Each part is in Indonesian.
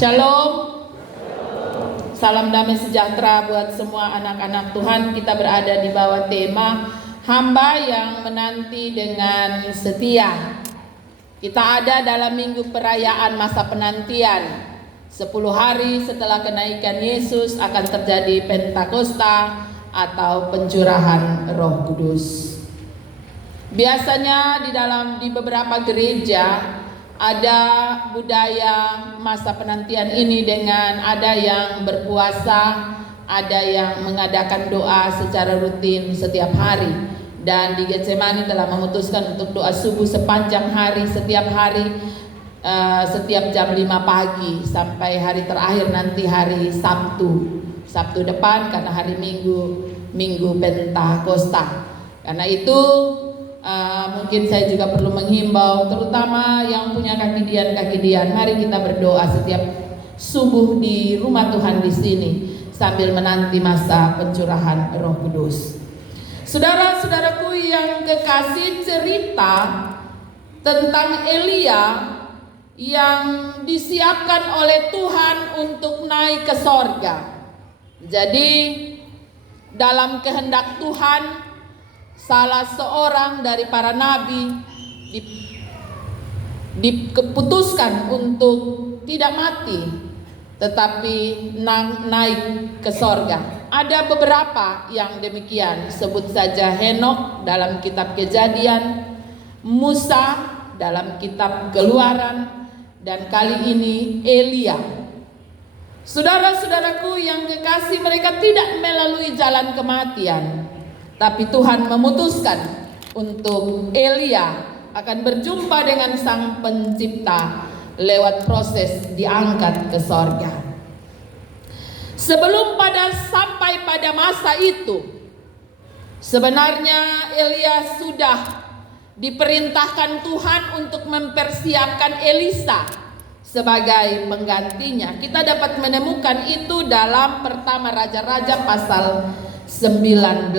Shalom. Salam damai sejahtera buat semua anak-anak Tuhan. Kita berada di bawah tema hamba yang menanti dengan setia. Kita ada dalam minggu perayaan masa penantian. 10 hari setelah kenaikan Yesus akan terjadi Pentakosta atau pencurahan Roh Kudus. Biasanya di beberapa gereja ada budaya masa penantian ini dengan ada yang berpuasa, ada yang mengadakan doa secara rutin setiap hari. Dan di Getsemani telah memutuskan untuk doa subuh sepanjang hari, setiap hari, setiap jam 5 pagi sampai hari terakhir nanti hari Sabtu depan, karena hari Minggu Pentakosta. Karena itu mungkin saya juga perlu menghimbau terutama yang punya kakidian, mari kita berdoa setiap subuh di rumah Tuhan di sini sambil menanti masa pencurahan Roh Kudus. Saudara-saudaraku yang kekasih, cerita tentang Elia yang disiapkan oleh Tuhan untuk naik ke sorga. Jadi dalam kehendak Tuhan, salah seorang dari para nabi diputuskan untuk tidak mati tetapi naik ke sorga. Ada beberapa yang demikian, sebut saja Henokh dalam kitab Kejadian, Musa dalam kitab Keluaran, dan kali ini Elia. Saudara-saudaraku yang kekasih, mereka tidak melalui jalan kematian, tapi Tuhan memutuskan untuk Elia akan berjumpa dengan Sang Pencipta lewat proses diangkat ke sorga. Sebelum sampai pada masa itu, sebenarnya Elia sudah diperintahkan Tuhan untuk mempersiapkan Elisa sebagai penggantinya. Kita dapat menemukan itu dalam Pertama Raja-Raja pasal 19.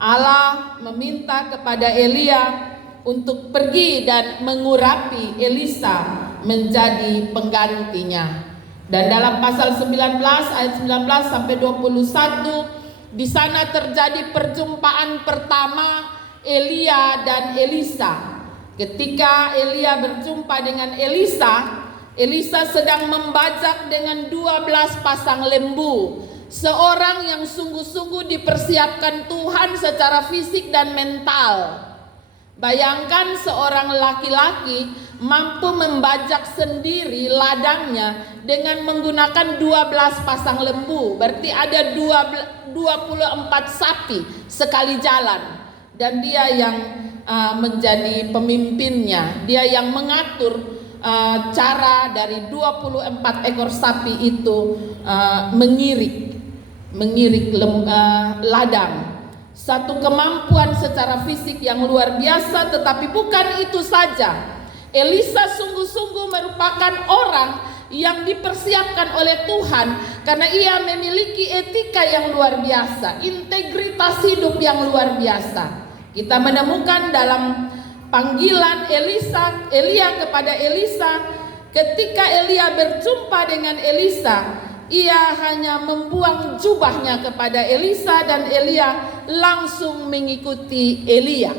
Allah meminta kepada Elia untuk pergi dan mengurapi Elisa menjadi penggantinya. Dan dalam pasal 19 ayat 19 sampai 21, di sana terjadi perjumpaan pertama Elia dan Elisa. Ketika Elia berjumpa dengan Elisa, Elisa sedang membajak dengan 12 pasang lembu. Seorang yang sungguh-sungguh dipersiapkan Tuhan secara fisik dan mental. Bayangkan seorang laki-laki mampu membajak sendiri ladangnya dengan menggunakan 12 pasang lembu. Berarti ada 24 sapi sekali jalan. Dan dia yang menjadi pemimpinnya. Dia yang mengatur cara dari 24 ekor sapi itu mengirik ladang. Satu kemampuan secara fisik yang luar biasa. Tetapi bukan itu saja, Elisa sungguh-sungguh merupakan orang yang dipersiapkan oleh Tuhan karena ia memiliki etika yang luar biasa, integritas hidup yang luar biasa. Kita menemukan dalam panggilan Elia kepada Elisa, ketika Elia berjumpa dengan Elisa, ia hanya membuang jubahnya kepada Elisa dan Elia langsung mengikuti Elia,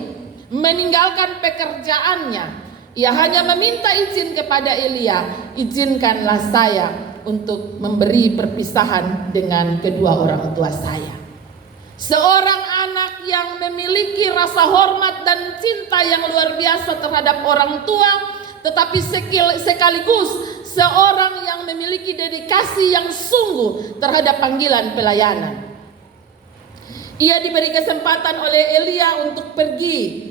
meninggalkan pekerjaannya. Ia hanya meminta izin kepada Elia, izinkanlah saya untuk memberi perpisahan dengan kedua orang tua saya. Seorang anak yang memiliki rasa hormat dan cinta yang luar biasa terhadap orang tua, tetapi sekaligus seorang yang memiliki dedikasi yang sungguh terhadap panggilan pelayanan. Ia diberi kesempatan oleh Elia untuk pergi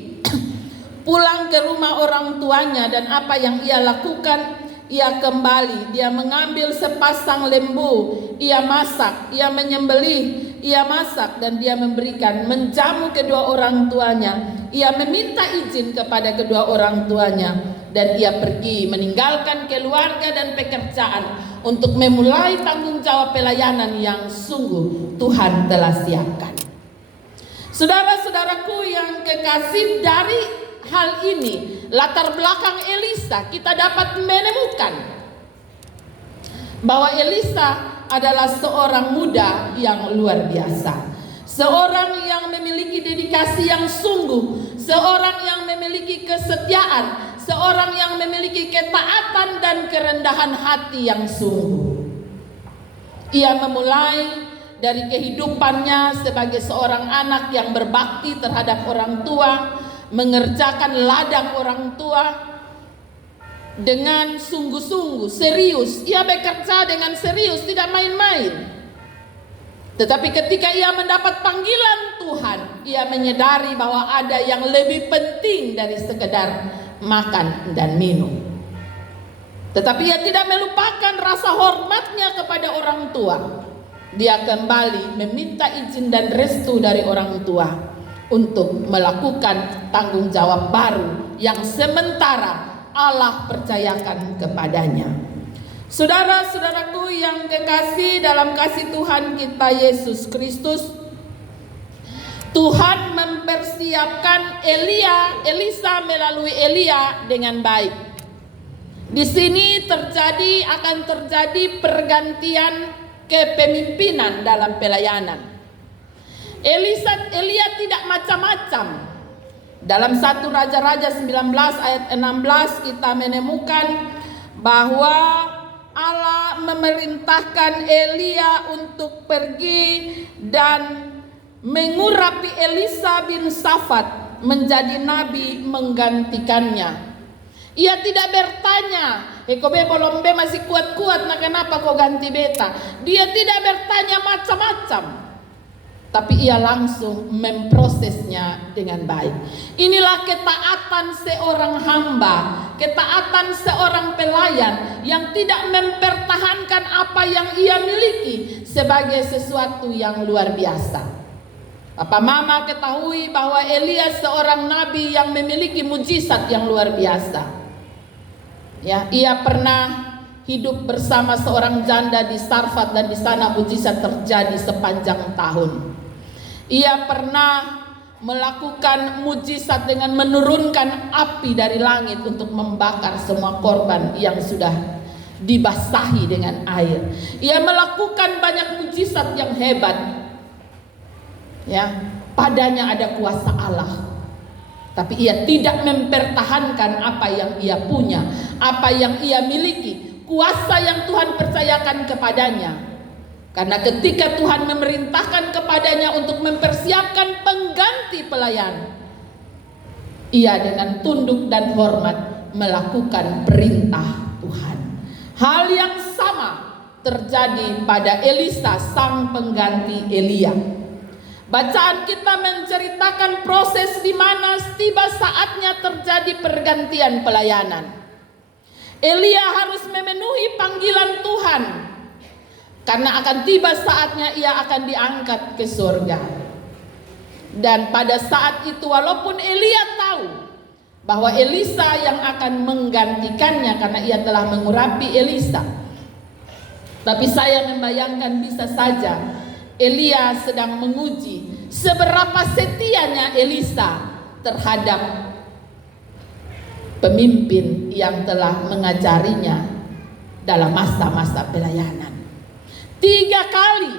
pulang ke rumah orang tuanya, dan apa yang ia lakukan? Ia kembali, dia mengambil sepasang lembu, ia masak, ia menyembelih, ia masak, dan dia menjamu kedua orang tuanya. Ia meminta izin kepada kedua orang tuanya, dan ia pergi meninggalkan keluarga dan pekerjaan untuk memulai tanggung jawab pelayanan yang sungguh Tuhan telah siapkan. Saudara-saudaraku yang kekasih, dari hal ini, latar belakang Elisa, kita dapat menemukan bahwa Elisa adalah seorang muda yang luar biasa. Seorang yang memiliki dedikasi yang sungguh, seorang yang memiliki kesetiaan, seorang yang memiliki ketaatan dan kerendahan hati yang sungguh. Ia memulai dari kehidupannya sebagai seorang anak yang berbakti terhadap orang tua, mengerjakan ladang orang tua dengan sungguh-sungguh, serius. Ia bekerja dengan serius, tidak main-main. Tetapi ketika ia mendapat panggilan Tuhan, ia menyadari bahwa ada yang lebih penting dari sekedar makan dan minum. Tetapi ia tidak melupakan rasa hormatnya kepada orang tua. Dia kembali meminta izin dan restu dari orang tua untuk melakukan tanggung jawab baru yang sementara Allah percayakan kepadanya. Saudara-saudaraku yang kekasih dalam kasih Tuhan kita Yesus Kristus, Tuhan mempersiapkan Elisa melalui Elia dengan baik. Di sini akan terjadi pergantian kepemimpinan dalam pelayanan. Elia tidak macam-macam. Dalam 1 Raja-Raja 19 ayat 16 kita menemukan bahwa Allah memerintahkan Elia untuk pergi dan mengurapi Elisa bin Safat menjadi nabi menggantikannya. Ia tidak bertanya, kobe bolombe masih kuat-kuat, nah kenapa kau ganti beta? Dia tidak bertanya macam-macam, tapi ia langsung memprosesnya dengan baik. Inilah ketaatan seorang hamba, ketaatan seorang pelayan yang tidak mempertahankan apa yang ia miliki sebagai sesuatu yang luar biasa. Papa Mama ketahui bahwa Elia seorang nabi yang memiliki mujizat yang luar biasa. Ya, ia pernah hidup bersama seorang janda di Sarfat dan di sana mujizat terjadi sepanjang tahun. Ia pernah melakukan mujizat dengan menurunkan api dari langit untuk membakar semua korban yang sudah dibasahi dengan air. Ia melakukan banyak mujizat yang hebat. Ya, padanya ada kuasa Allah. Tapi ia tidak mempertahankan apa yang ia punya, apa yang ia miliki, kuasa yang Tuhan percayakan kepadanya. Karena ketika Tuhan memerintahkan kepadanya untuk mempersiapkan pengganti pelayan, ia dengan tunduk dan hormat melakukan perintah Tuhan. Hal yang sama terjadi pada Elisa sang pengganti Elia. Bacaan kita menceritakan proses di mana tiba saatnya terjadi pergantian pelayanan. Elia harus memenuhi panggilan Tuhan, karena akan tiba saatnya ia akan diangkat ke surga. Dan pada saat itu walaupun Elia tahu bahwa Elisa yang akan menggantikannya karena ia telah mengurapi Elisa, tapi saya membayangkan bisa saja Elia sedang menguji seberapa setianya Elisa terhadap pemimpin yang telah mengajarinya dalam masa-masa pelayanan. 3 kali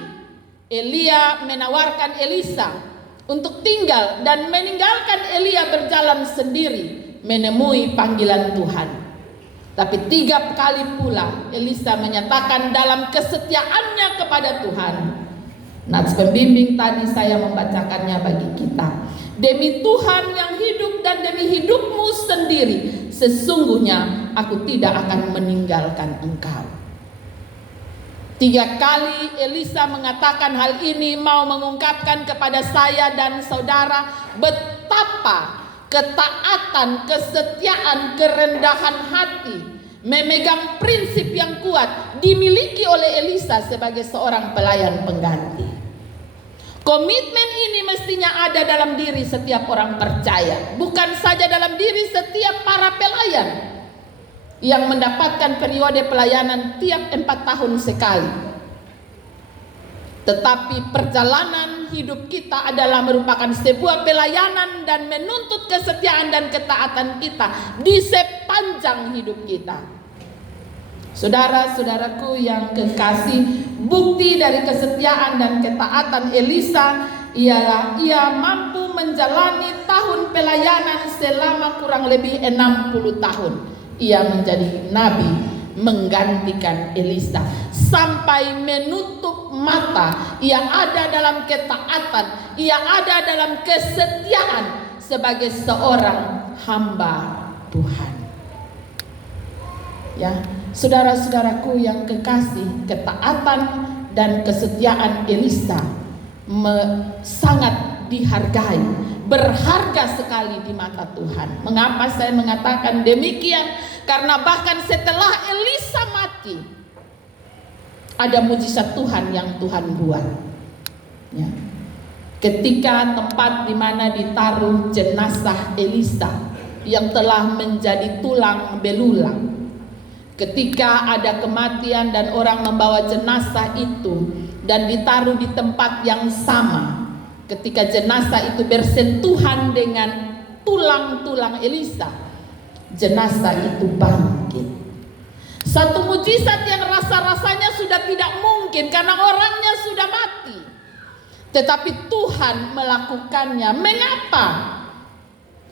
Elia menawarkan Elisa untuk tinggal dan meninggalkan Elia berjalan sendiri menemui panggilan Tuhan. Tapi 3 kali pula Elisa menyatakan dalam kesetiaannya kepada Tuhan. Nats pembimbing tadi saya membacakannya bagi kita. Demi Tuhan yang hidup dan demi hidupmu sendiri, sesungguhnya aku tidak akan meninggalkan engkau. 3 kali Elisa mengatakan hal ini mau mengungkapkan kepada saya dan saudara betapa ketaatan, kesetiaan, kerendahan hati, memegang prinsip yang kuat dimiliki oleh Elisa sebagai seorang pelayan pengganti. Komitmen ini mestinya ada dalam diri setiap orang percaya, bukan saja dalam diri setiap para pelayan yang mendapatkan periode pelayanan tiap 4 tahun sekali. Tetapi perjalanan hidup kita adalah merupakan sebuah pelayanan dan menuntut kesetiaan dan ketaatan kita di sepanjang hidup kita. Saudara-saudaraku yang kekasih, bukti dari kesetiaan dan ketaatan Elisa ialah ia mampu menjalani tahun pelayanan selama kurang lebih 60 tahun. Ia menjadi nabi menggantikan Elisa sampai menutup mata. Ia ada dalam ketaatan, ia ada dalam kesetiaan sebagai seorang hamba Tuhan. Ya, saudara-saudaraku yang kekasih, ketaatan dan kesetiaan Elisa sangat dihargai, berharga sekali di mata Tuhan. Mengapa saya mengatakan demikian? Karena bahkan setelah Elisa mati, ada mujizat Tuhan yang Tuhan buat. Ya. Ketika tempat di mana ditaruh jenazah Elisa yang telah menjadi tulang belulang, ketika ada kematian dan orang membawa jenazah itu dan ditaruh di tempat yang sama, ketika jenazah itu bersentuhan dengan tulang-tulang Elisa, jenazah itu bangkit. Satu mujizat yang rasa-rasanya sudah tidak mungkin karena orangnya sudah mati, tetapi Tuhan melakukannya. Mengapa?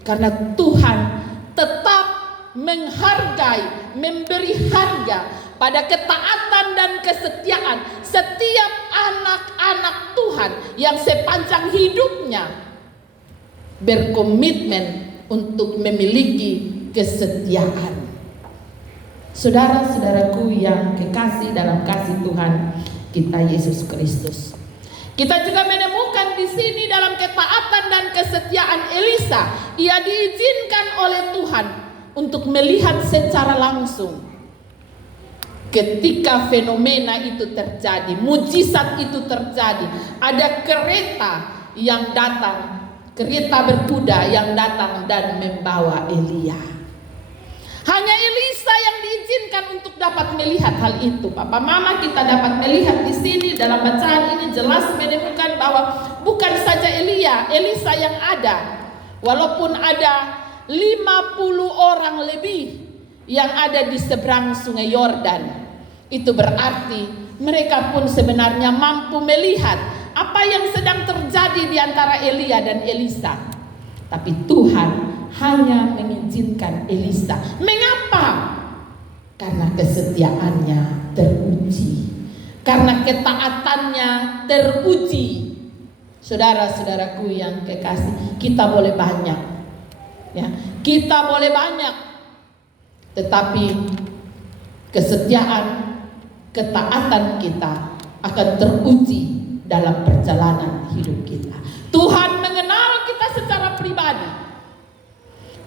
Karena Tuhan tetap menghargai, memberi harga pada ketaatan dan kesetiaan setiap anak-anak Tuhan yang sepanjang hidupnya berkomitmen untuk memiliki kesetiaan. Saudara-saudaraku yang kekasih dalam kasih Tuhan kita Yesus Kristus, kita juga menemukan di sini dalam ketaatan dan kesetiaan Elisa, ia diizinkan oleh Tuhan untuk melihat secara langsung ketika fenomena itu terjadi, mujizat itu terjadi. Ada kereta yang datang, kereta berkuda yang datang dan membawa Elia. Hanya Elisa yang diizinkan untuk dapat melihat hal itu. Papa Mama, kita dapat melihat di sini dalam bacaan ini jelas menemukan bahwa bukan saja Elisa yang ada, walaupun ada 50 orang lebih yang ada di seberang sungai Yordan. Itu berarti mereka pun sebenarnya mampu melihat apa yang sedang terjadi di antara Elia dan Elisa. Tapi Tuhan hanya mengizinkan Elisa. Mengapa? Karena kesetiaannya teruji, karena ketaatannya teruji. Saudara-saudaraku yang kekasih, kita boleh banyak, ya, kita boleh banyak, tetapi kesetiaan, ketaatan kita akan teruji dalam perjalanan hidup kita. Tuhan mengenal kita secara pribadi.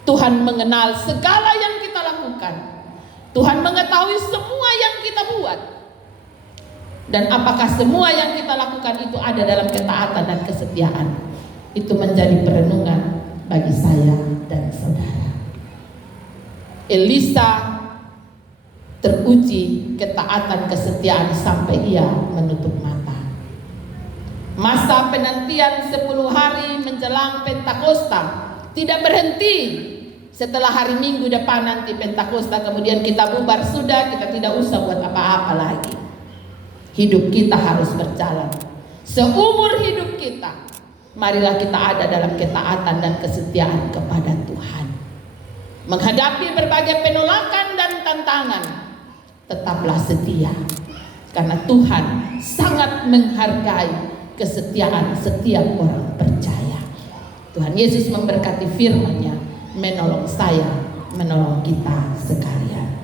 Tuhan mengenal segala yang kita lakukan. Tuhan mengetahui semua yang kita buat. Dan apakah semua yang kita lakukan itu ada dalam ketaatan dan kesetiaan? Itu menjadi perenungan bagi saya dan saudara. Elisa teruji ketaatan kesetiaan sampai ia menutup mata. Masa penantian 10 hari menjelang Pentakosta tidak berhenti. Setelah hari Minggu depan nanti Pentakosta, kemudian kita bubar, sudah, kita tidak usah buat apa-apa lagi. Hidup kita harus berjalan. Seumur hidup kita, marilah kita ada dalam ketaatan dan kesetiaan kepada Tuhan. Menghadapi berbagai penolakan dan tantangan, tetaplah setia. Karena Tuhan sangat menghargai kesetiaan setiap orang percaya. Tuhan Yesus memberkati firman-Nya, menolong saya, menolong kita sekalian.